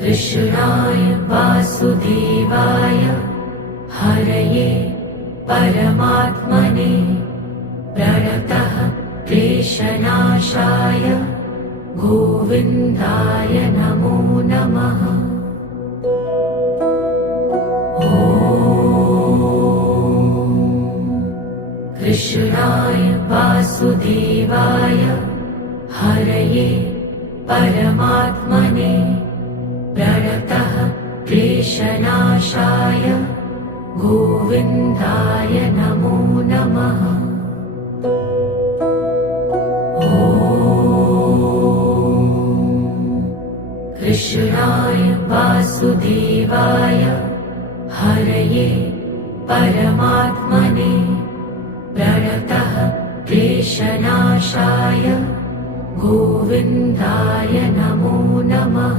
कृष्णाय वासुदेवाय हरये परमात्मने प्रणतः क्लेशनाशाय गोविन्दाय नमो नमः। कृष्णाय वासुदेवाय हरये परमात्मने प्रणतः क्लेशनाशाय गोविन्दाय नमो नमः। कृष्णाय वासुदेवाय हरये परमात्मने प्रणतः क्लेशनाशाय गोविन्दाय नमो नमः।